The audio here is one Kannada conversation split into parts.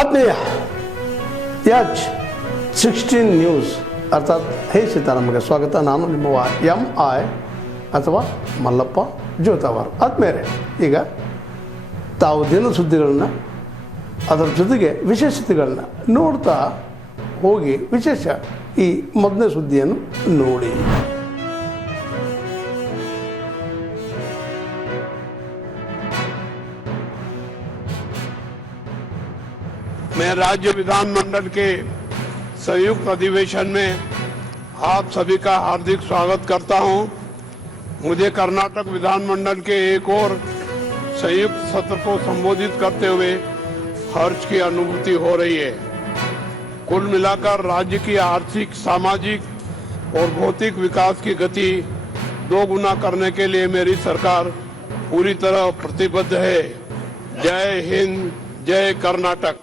ಆತ್ಮೀಯ H16 ನ್ಯೂಸ್ ಅರ್ಥಾತ್ ಹೇ ಸೀತಾರಾಮಗೆ ಸ್ವಾಗತ. ನಾನು ನಿಮ್ಮ MI ಅಥವಾ ಮಲ್ಲಪ್ಪ ಜೋತಾವರ್. ಆದ್ಮೇಲೆ ಈಗ ತಾವು ದಿನ ಸುದ್ದಿಗಳನ್ನ ಅದರ ಜೊತೆಗೆ ವಿಶೇಷತೆಗಳನ್ನ ನೋಡ್ತಾ ಹೋಗಿ ವಿಶೇಷ ಈ ಮೊದಲನೇ ಸುದ್ದಿಯನ್ನು ನೋಡಿ. मैं राज्य विधानमंडल के संयुक्त अधिवेशन में आप सभी का हार्दिक स्वागत करता हूं। मुझे कर्नाटक विधानमंडल के एक और संयुक्त सत्र को संबोधित करते हुए हर्ष की अनुभूति हो रही है। कुल मिलाकर राज्य की आर्थिक, सामाजिक और भौतिक विकास की गति दोगुना करने के लिए मेरी सरकार पूरी तरह प्रतिबद्ध है। जय हिंद, जय कर्नाटक।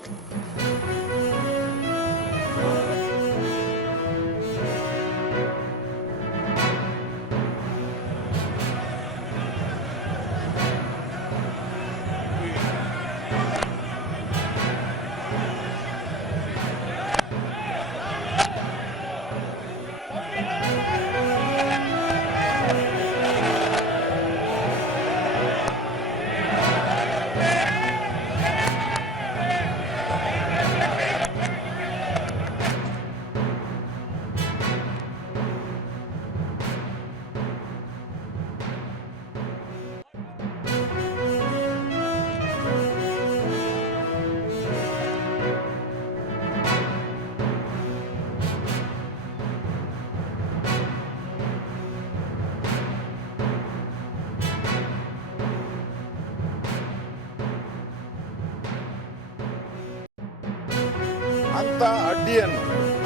ಅಂತ ಅಡ್ಡಿಯನ್ನು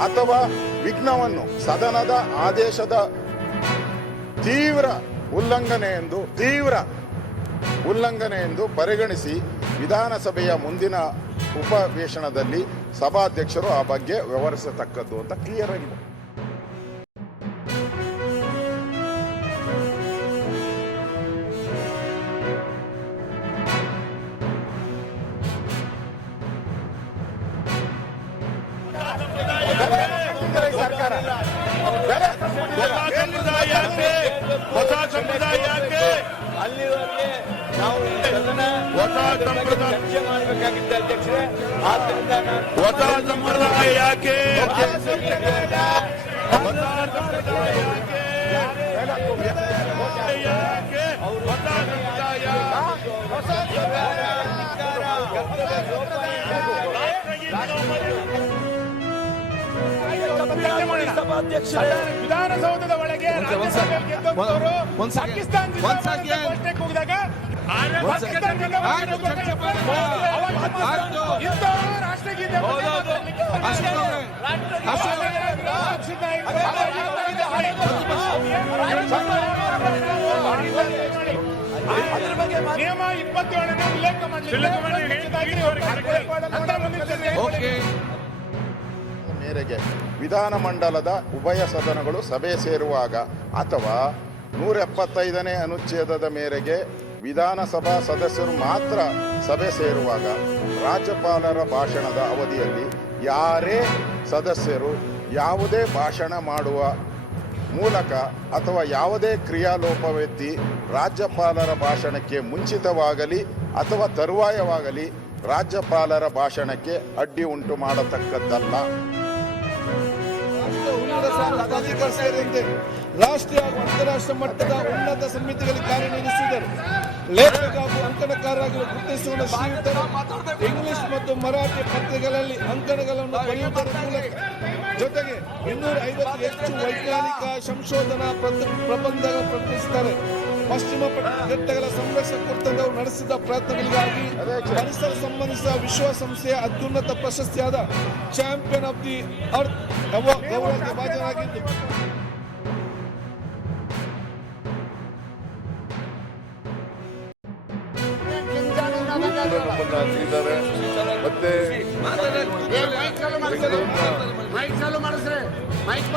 ಅಥವಾ ವಿಘ್ನವನ್ನು ಸದನದ ಆದೇಶದ ತೀವ್ರ ಉಲ್ಲಂಘನೆ ಎಂದು ಪರಿಗಣಿಸಿ ವಿಧಾನಸಭೆಯ ಮುಂದಿನ ಉಪವೇಶನದಲ್ಲಿ ಸಭಾಧ್ಯಕ್ಷರು ಆ ಬಗ್ಗೆ ವ್ಯವಹರಿಸತಕ್ಕದ್ದು ಅಂತ ಕ್ಲಿಯರ್ ಆಗಿದೆ. ಹೊಸ ಸಂಪ್ರದಾಯಕ್ಕೆ ಅಲ್ಲಿವರೆಗೆ ನಾವು ಚರ್ಚೆ ಮಾಡಬೇಕಾಗಿದ್ದ ಅಧ್ಯಕ್ಷರೇ, ಆದ್ದರಿಂದ ಹೊಸ ಸಂಪ್ರದಾಯ ಯಾಕೆ ವಿಧಾನಸೌಧದ ಒಳಗೆ ರಾಷ್ಟ್ರಗೀತೆ ನಿಯಮ 27 ಉಲ್ಲೇಖ ಮೇರೆಗೆ ವಿಧಾನಮಂಡಲದ ಉಭಯ ಸದನಗಳು ಸಭೆ ಸೇರುವಾಗ ಅಥವಾ 175ನೇ ಅನುಚ್ಛೇದದ ಮೇರೆಗೆ ವಿಧಾನಸಭಾ ಸದಸ್ಯರು ಮಾತ್ರ ಸಭೆ ಸೇರುವಾಗ ರಾಜ್ಯಪಾಲರ ಭಾಷಣದ ಅವಧಿಯಲ್ಲಿ ಯಾರೇ ಸದಸ್ಯರು ಯಾವುದೇ ಭಾಷಣ ಮಾಡುವ ಮೂಲಕ ಅಥವಾ ಯಾವುದೇ ಕ್ರಿಯಾಲೋಪವೆತ್ತಿ ರಾಜ್ಯಪಾಲರ ಭಾಷಣಕ್ಕೆ ಮುಂಚಿತವಾಗಲಿ ಅಥವಾ ತರುವಾಯವಾಗಲಿ ರಾಜ್ಯಪಾಲರ ಭಾಷಣಕ್ಕೆ ಅಡ್ಡಿ ಉಂಟು ಮಾಡತಕ್ಕದ್ದಲ್ಲ. ಸೇರಿದಂತೆ ರಾಷ್ಟ್ರೀಯ ಹಾಗೂ ಅಂತಾರಾಷ್ಟ್ರೀಯ ಮಟ್ಟದ ಉನ್ನತ ಸಮಿತಿಗಳಿಗೆ ಕಾರ್ಯನಿರ್ವಹಿಸಿದರು. ಲೇಖಕ ಹಾಗೂ ಅಂಕಣಕಾರರಾಗಿ ಗುರುತಿಸುವ ಶ್ರೀಯುತರು ಇಂಗ್ಲಿಷ್ ಮತ್ತು ಮರಾಠಿ ಪತ್ರಿಕೆಗಳಲ್ಲಿ ಅಂಕಣಗಳನ್ನು ಬರೆಯುವುದರ ಮೂಲಕ ಜೊತೆಗೆ 250 ಹೆಚ್ಚು ವೈಜ್ಞಾನಿಕ ಸಂಶೋಧನಾ ಪ್ರಬಂಧಗಳನ್ನು ಪ್ರಕಟಿಸುತ್ತಾರೆ. ಪಶ್ಚಿಮ ಘಟ್ಟಗಳ ಸಂರಕ್ಷಣೆ ಕುರಿತಂತೆ ನಡೆಸಿದ ಪ್ರಯತ್ನಗಳಿಗಾಗಿ ಪರಿಸರ ಸಂಬಂಧಿಸಿದ ವಿಶ್ವಸಂಸ್ಥೆಯ ಅತ್ಯುನ್ನತ ಪ್ರಶಸ್ತಿಯಾದ ಚಾಂಪಿಯನ್ ಆಫ್ ದಿ ಅರ್ತ್ ಗೌರವಕ್ಕೆ ಭಾಜನರಾಗಿದ್ದು ಮತ್ತೆ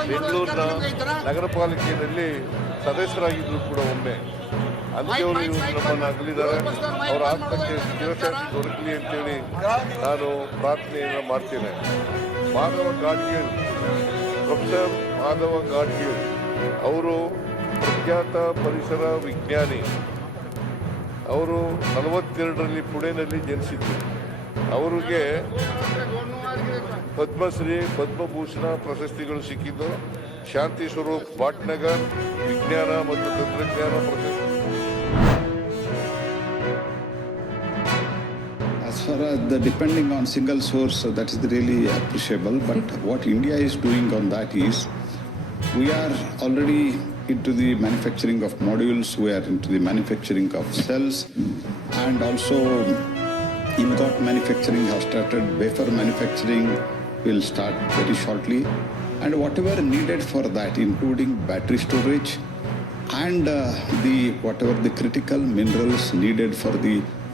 ಬೆಂಗಳೂರಿನ ನಗರ ಪಾಲಿಕೆಯಲ್ಲಿ ಸದಸ್ಯರಾಗಿದ್ದರು ಕೂಡ ಒಮ್ಮೆ ಅಂಥವರು ನಮ್ಮನ್ನು ಅಗಲಿದ್ದಾರೆ. ಅವರ ಆತ್ಮಕ್ಕೆ ಚಿರಶಾಂತಿ ದೊರಕಲಿ ಅಂತೇಳಿ ನಾನು ಪ್ರಾರ್ಥನೆಯನ್ನು ಮಾಡ್ತೇನೆ. ಮಾಧವ ಗಾಡ್ಗೀಳ್, ಪ್ರೊಫೆಸರ್ ಮಾಧವ ಗಾಡ್ಗೀಳ್ ಅವರು ಪ್ರಖ್ಯಾತ ಪರಿಸರ ವಿಜ್ಞಾನಿ. ಅವರು 42ರಲ್ಲಿ ಪುಣೆನಲ್ಲಿ ಜನಿಸಿದ್ರು. ಅವರಿಗೆ ಪದ್ಮಶ್ರೀ, ಪದ್ಮಭೂಷಣ ಪ್ರಶಸ್ತಿಗಳು ಸಿಕ್ಕಿದ್ದು. ಶಾಂತಿ ಸ್ವರೂಪ್ ಪಾಟ್ನಗರ್ ವಿಜ್ಞಾನ ಮತ್ತು ತಂತ್ರಜ್ಞಾನ ಪ್ರಶಸ್ತಿ. As far as the depending on single source, that is really appreciable. But what India is doing on that is, we are already into the manufacturing of modules, we are into the manufacturing of cells, and also ingot manufacturing has started. Wafer manufacturing will start very shortly, and whatever needed for that, including battery storage and whatever the critical minerals needed for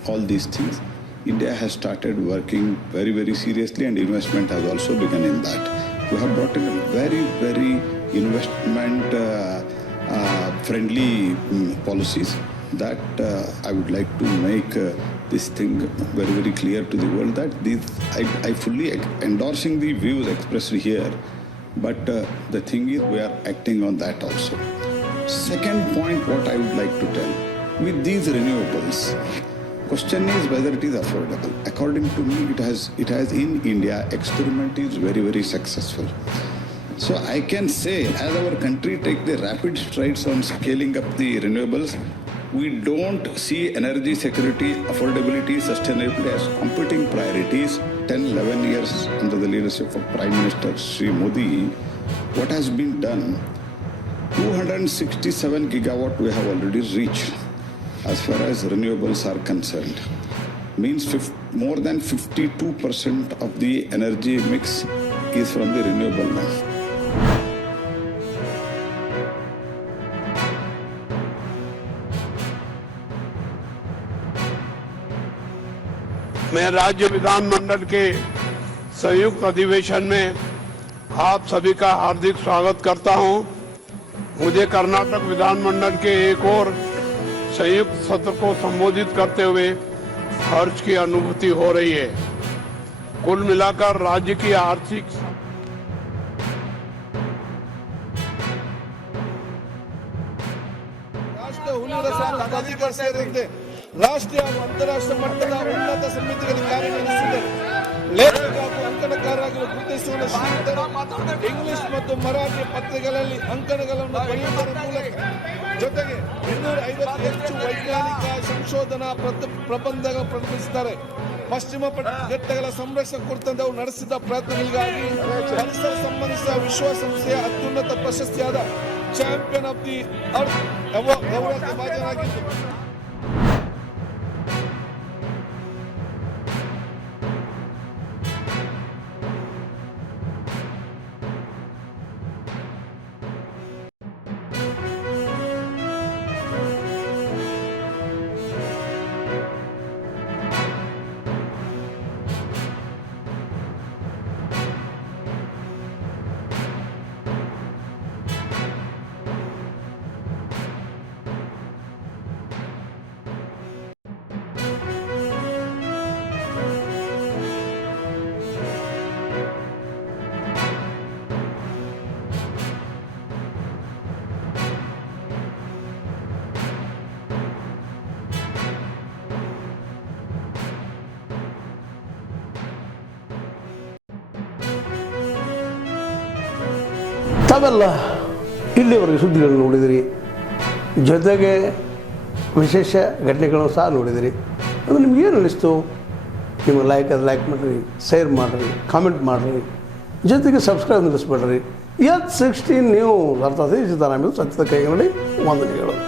all these things, India has started working very, very seriously, and investment has also begun in that. We have brought in very, very investment friendly policies that I would like to make this thing very, very clear to the world that I fully endorsing the views expressed here, but the thing is we are acting on that also. Second point, what I would like to tell, with these renewables, question is whether it is affordable. According to me, it has in India, experiment is very, very successful. So I can say, as our country take the rapid strides on scaling up the renewables, we don't see energy security, affordability, sustainability as competing priorities. 10-11 years under the leadership of Prime Minister Sri Modi, what has been done, 267 gigawatt we have already reached as far as renewables are concerned. Means more than 52% of the energy mix is from the renewable now. मैं राज्य विधानमंडल के संयुक्त अधिवेशन में आप सभी का हार्दिक स्वागत करता हूं। मुझे कर्नाटक विधानमंडल के एक और संयुक्त सत्र को संबोधित करते हुए हर्ष की अनुभूति हो रही है। कुल मिलाकर राज्य की आर्थिक ರಾಷ್ಟ್ರೀಯ ಹುಲಿ ರಸಾಯನ ಪ್ರಾಧಿಕಾರ ಸೇರಿದಂತೆ ರಾಷ್ಟ್ರೀಯ ಹಾಗೂ ಅಂತಾರಾಷ್ಟ್ರೀಯ ಮಟ್ಟದ ಉನ್ನತ ಸಮಿತಿಗಳಿಗೆ ಕಾರ್ಯನಿರ್ವಹಿಸಿದ್ದಾರೆ. ಲೇಖಕ ಹಾಗೂ ಅಂಕಣಕಾರರಾಗಿ ಗುರುತಿಸುವ ಶ್ರೀಯುತರು ಇಂಗ್ಲಿಷ್ ಮತ್ತು ಮರಾಠಿ ಪತ್ರಿಕೆಗಳಲ್ಲಿ ಅಂಕಣಗಳನ್ನು ಬರೆಯುವುದರ ಮೂಲಕ ಜೊತೆಗೆ 250 ಹೆಚ್ಚು ವೈಜ್ಞಾನಿಕ ಸಂಶೋಧನಾ ಪ್ರಬಂಧಗಳು ಪ್ರಕಟಿಸಿದ್ದಾರೆ. ಪಶ್ಚಿಮ ಘಟ್ಟಗಳ ಸಂರಕ್ಷಣೆ ಕುರಿತಂತೆ ಅವರು ನಡೆಸಿದ ಪ್ರಯತ್ನಗಳಿಗಾಗಿ ಪರಿಸರ ಸಂಬಂಧಿಸಿದ ವಿಶ್ವಸಂಸ್ಥೆಯ ಅತ್ಯುನ್ನತ ಪ್ರಶಸ್ತಿಯಾದ ಚಾಂಪಿಯನ್ ಆಫ್ ದಿ ಅರ್ತ್ ಅವಾರ್ಡ್ಗೆ ಭಾಜನರಾಗಿದ್ದು ತಾವೆಲ್ಲ ಇಲ್ಲಿವರೆಗೆ ಸುದ್ದಿಗಳನ್ನು ನೋಡಿದಿರಿ, ಜೊತೆಗೆ ವಿಶೇಷ ಘಟನೆಗಳನ್ನು ಸಹ ನೋಡಿದಿರಿ. ಅದು ನಿಮ್ಗೇನು ಅನ್ನಿಸ್ತು? ನಿಮಗೆ ಲೈಕ್ ಮಾಡಿರಿ, ಶೇರ್ ಮಾಡಿರಿ, ಕಾಮೆಂಟ್ ಮಾಡಿರಿ, ಜೊತೆಗೆ ಸಬ್ಸ್ಕ್ರೈಬ್ ನಿಲ್ಲಿಸ್ಬೇಡ್ರಿ. H16 ನ್ಯೂಸ್ ಅರ್ಥಾತ್ ಸೀತಾರಾಮ್ ಸತ್ಯದ ಕೈಗನ್ನಡಿ ವಂದನೆಗಳು.